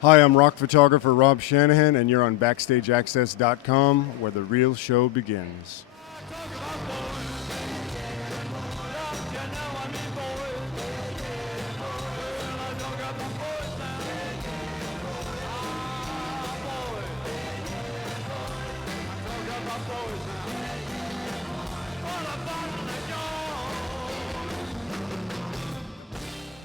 Hi, I'm rock photographer Rob Shanahan, and you're on BackstageAxxess.com, where the real show begins.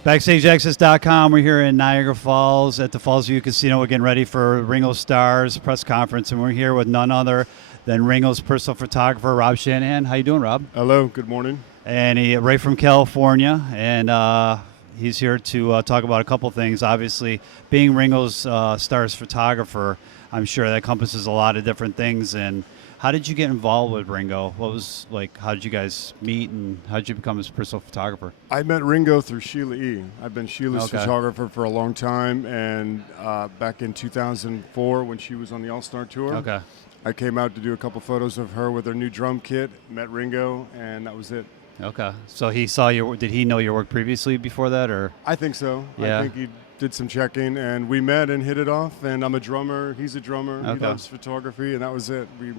BackstageAxxess.com. We're here in Niagara Falls at the Fallsview Casino. We're getting ready for Ringo Starr's press conference, and we're here with none other than Ringo's personal photographer, Rob Shanahan. How you doing, Rob? Hello, good morning. And he right from California, and he's here to talk about a couple things. Obviously, being Ringo's Starr's photographer, I'm sure that encompasses a lot of different things. And how did you get involved with Ringo? What was how did you guys meet, and how did you become his personal photographer? I met Ringo through Sheila E. I've been Sheila's photographer for a long time, and back in 2004 when she was on the All-Star Tour, I came out to do a couple photos of her with her new drum kit, met Ringo, and that was it. Okay. So he saw your, did he know your work previously before that, or? I think so. Yeah. I think he did some checking, and we met and hit it off, and I'm a drummer, he's a drummer, he loves photography, and that was it. We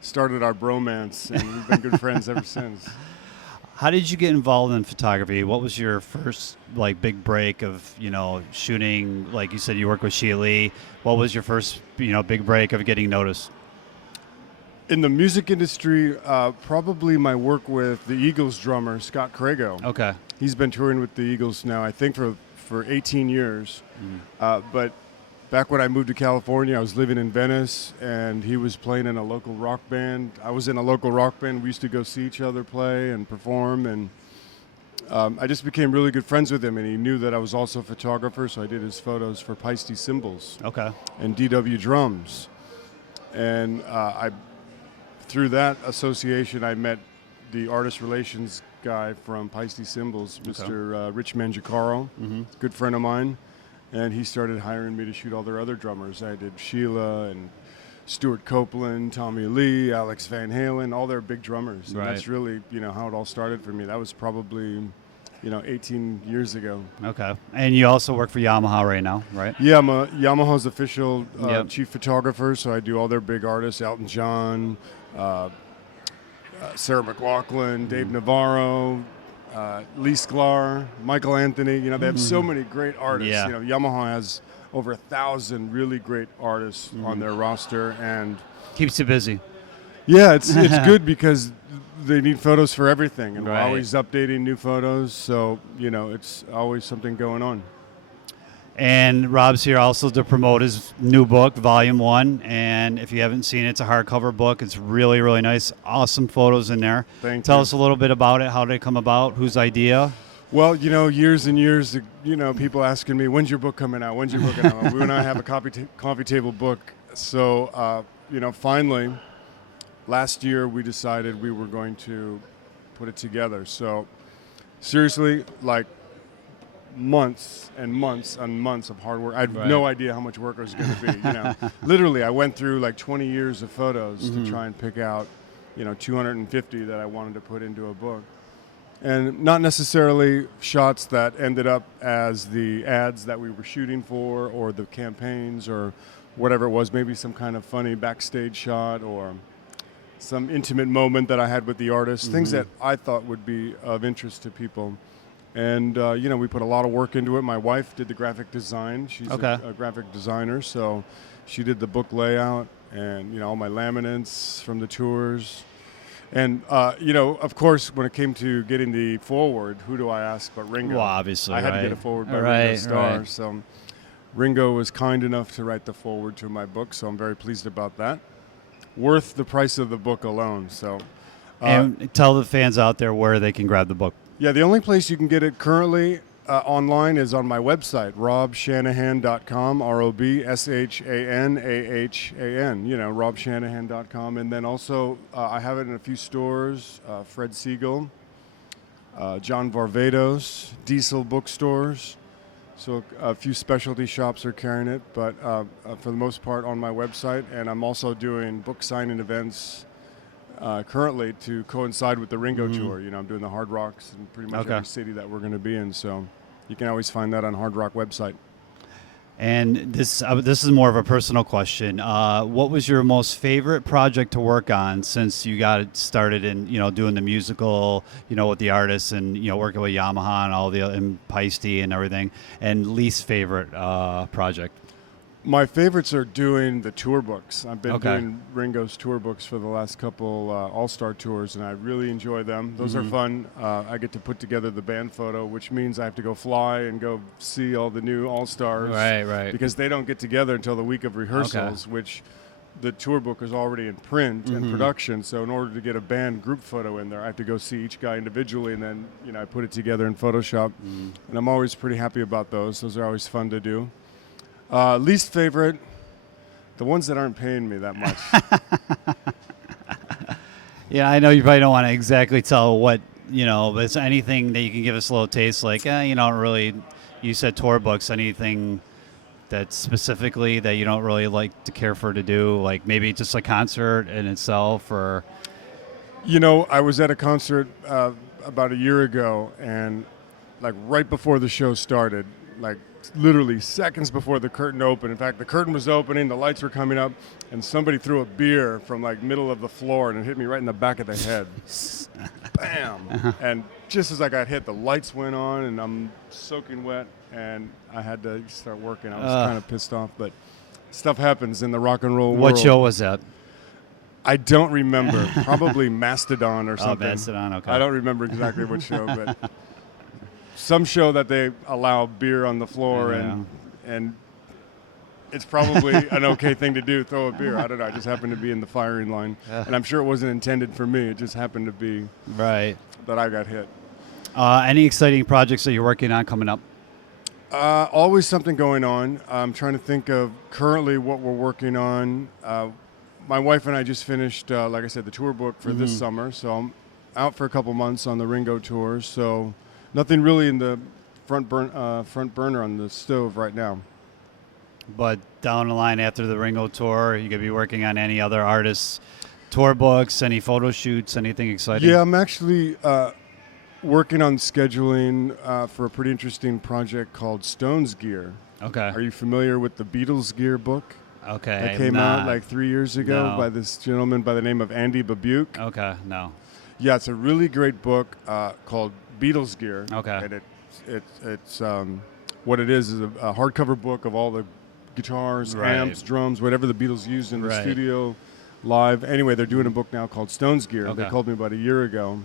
started our bromance, and we've been good friends ever since. How did you get involved in photography? What was your first big break of shooting? Like you said, you worked with Sheila E. What was your first big break of getting noticed? In the music industry, probably my work with the Eagles drummer Scott Crago. Okay. He's been touring with the Eagles now, I think for 18 years. But back when I moved to California, I was living in Venice, and he was playing in a local rock band. I was in a local rock band. We used to go see each other play and perform, and I just became really good friends with him, and he knew that I was also a photographer, so I did his photos for Peisty Cymbals and DW Drums. And through that association, I met the artist relations guy from Peisty Cymbals, Mr. Rich Mangiacaro, good friend of mine. And he started hiring me to shoot all their other drummers. I did Sheila and Stuart Copeland, Tommy Lee, Alex Van Halen, all their big drummers. And that's really, how it all started for me. That was probably, 18 years ago. Okay. And you also work for Yamaha right now, right? Yeah, I'm a Yamaha's official chief photographer, so I do all their big artists, Elton John, Sarah McLachlan, Dave Navarro, Lee Sklar, Michael Anthony. They have so many great artists. Yeah. Yamaha has over 1,000 really great artists on their roster, and keeps you busy. Yeah, it's good because they need photos for everything, and we're always updating new photos. So it's always something going on. And Rob's here also to promote his new book, Volume 1. And if you haven't seen it, it's a hardcover book. It's really, really nice. Awesome photos in there. Tell us a little bit about it. How did it come about? Whose idea? Well, years and years, people asking me, when's your book coming out? When's your book coming out? We and I have a coffee table book. So, finally, last year we decided we were going to put it together. So, seriously, months and months and months of hard work. I had no idea how much work it was going to be. Literally, I went through 20 years of photos to try and pick out, 250 that I wanted to put into a book. And not necessarily shots that ended up as the ads that we were shooting for, or the campaigns, or whatever it was, maybe some kind of funny backstage shot, or some intimate moment that I had with the artist, things that I thought would be of interest to people. And, we put a lot of work into it. My wife did the graphic design. She's a graphic designer, so she did the book layout and, all my laminates from the tours. And, of course, when it came to getting the foreword, who do I ask but Ringo? Well, obviously, I had to get a foreword by Ringo Starr. So Ringo was kind enough to write the foreword to my book, so I'm very pleased about that. Worth the price of the book alone. So, and tell the fans out there where they can grab the book. Yeah, the only place you can get it currently online is on my website, robshanahan.com, ROBSHANAHAN, robshanahan.com. And then also I have it in a few stores, Fred Siegel, John Varvatos, Diesel bookstores. So a few specialty shops are carrying it, but for the most part on my website. And I'm also doing book signing events currently to coincide with the Ringo tour. I'm doing the Hard Rocks in pretty much every city that we're going to be in. So you can always find that on Hard Rock website. And this is more of a personal question. What was your most favorite project to work on since you got started in doing the musical, with the artists and working with Yamaha and all the and Peisty and everything, and least favorite project? My favorites are doing the tour books. I've been Okay. doing Ringo's tour books for the last couple All-Star tours, and I really enjoy them. Those are fun. I get to put together the band photo, which means I have to go fly and go see all the new All-Stars. Right. Because they don't get together until the week of rehearsals, which the tour book is already in print and production. So in order to get a band group photo in there, I have to go see each guy individually, and then I put it together in Photoshop. And I'm always pretty happy about those. Those are always fun to do. Least favorite, the ones that aren't paying me that much. Yeah, I know you probably don't want to exactly tell what, but it's anything that you can give us a little taste, like, really, you said tour books, anything that specifically that you don't really like to care for to do, like maybe just a concert in itself, or... I was at a concert about a year ago, and like right before the show started, like literally seconds before the curtain opened. In fact, the curtain was opening, the lights were coming up, and somebody threw a beer from like middle of the floor, and it hit me right in the back of the head. Bam! And just as I got hit, the lights went on, and I'm soaking wet, and I had to start working. I was kind of pissed off, but stuff happens in the rock and roll world. What show was that? I don't remember. Probably Mastodon or something. Oh, Mastodon, okay. I don't remember exactly what show, but some show that they allow beer on the floor, and it's probably an okay thing to do, throw a beer. I don't know. I just happened to be in the firing line, and I'm sure it wasn't intended for me. It just happened to be right that I got hit. Any exciting projects that you're working on coming up? Always something going on. I'm trying to think of currently what we're working on. My wife and I just finished, like I said, the tour book for this summer, so I'm out for a couple months on the Ringo tours. So nothing really in the front burner on the stove right now. But down the line after the Ringo tour, you could be working on any other artists' tour books, any photo shoots, anything exciting? Yeah, I'm actually working on scheduling for a pretty interesting project called Stones Gear. Okay. Are you familiar with the Beatles Gear book? Okay. That came out like 3 years ago by this gentleman by the name of Andy Babuke. Okay, no. Yeah, it's a really great book called Beatles Gear. Okay. And it's what it is a hardcover book of all the guitars, amps, drums, whatever the Beatles used in the studio, live. Anyway, they're doing a book now called Stones Gear. Okay. They called me about a year ago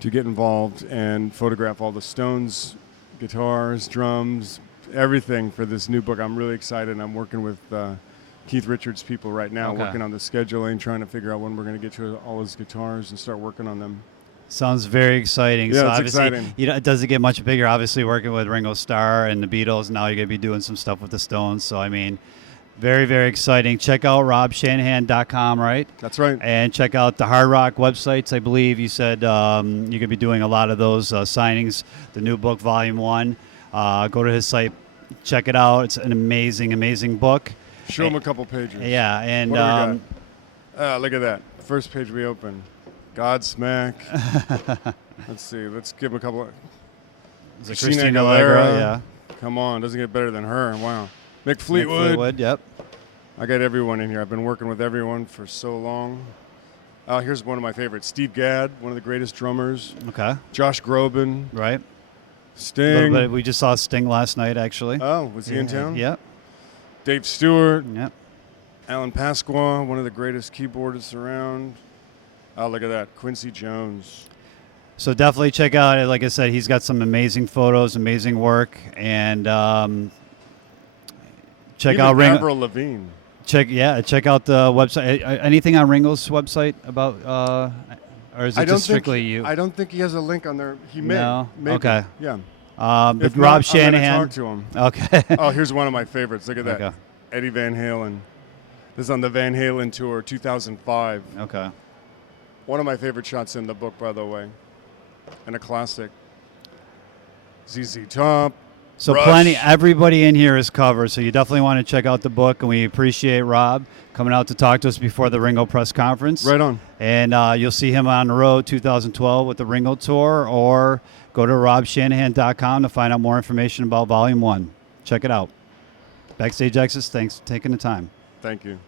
to get involved and photograph all the Stones guitars, drums, everything for this new book. I'm really excited. I'm working with Keith Richards' people right now, working on the scheduling, trying to figure out when we're going to get to all his guitars and start working on them. Sounds very exciting. Yeah, so it's obviously, exciting. It doesn't get much bigger. Obviously, working with Ringo Starr and the Beatles, now you're going to be doing some stuff with the Stones. So, I mean, very, very exciting. Check out robshanahan.com, right? That's right. And check out the Hard Rock websites. I believe you said you're going to be doing a lot of those signings. The new book, Volume 1. Go to his site. Check it out. It's an amazing, amazing book. Show him a couple pages. Yeah, and what do we got? Look at that. First page we open. Godsmack. Let's see. Let's give him a couple. Christina Aguilera. Yeah. Come on, doesn't get better than her. Wow. Mick Fleetwood. Yep. I got everyone in here. I've been working with everyone for so long. Here's one of my favorites. Steve Gadd, one of the greatest drummers. Okay. Josh Groban. Right. Sting. We just saw Sting last night, actually. Oh, was he in town? Yep. Dave Stewart. Yep. Alan Pasqua, one of the greatest keyboardists around. Oh, look at that. Quincy Jones. So definitely check out, like I said, he's got some amazing photos, amazing work, and check out Ringo. Avril Lavigne. Check out the website. Anything on Ringo's website about, or is it just strictly you? I don't think he has a link on there. He may. No? Maybe. Okay. Yeah. But Rob Shanahan. I'm going to talk to him. Okay. Oh, here's one of my favorites. Look at that. Okay. Eddie Van Halen. This is on the Van Halen tour, 2005. Okay. One of my favorite shots in the book, by the way, and a classic. ZZ Top. So Rush. everybody in here is covered, so you definitely want to check out the book, and we appreciate Rob coming out to talk to us before the Ringo press conference. Right on. And you'll see him on the road 2012 with the Ringo Tour, or go to robshanahan.com to find out more information about Volume 1. Check it out. BackstageAxxess, thanks for taking the time. Thank you.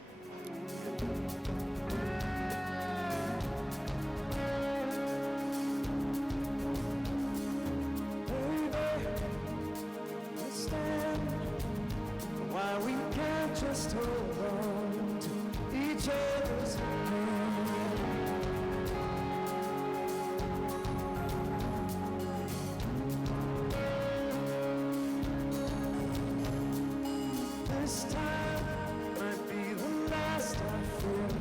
Why we can't just hold on to each other's hand. This time might be the last I feel,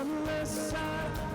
unless I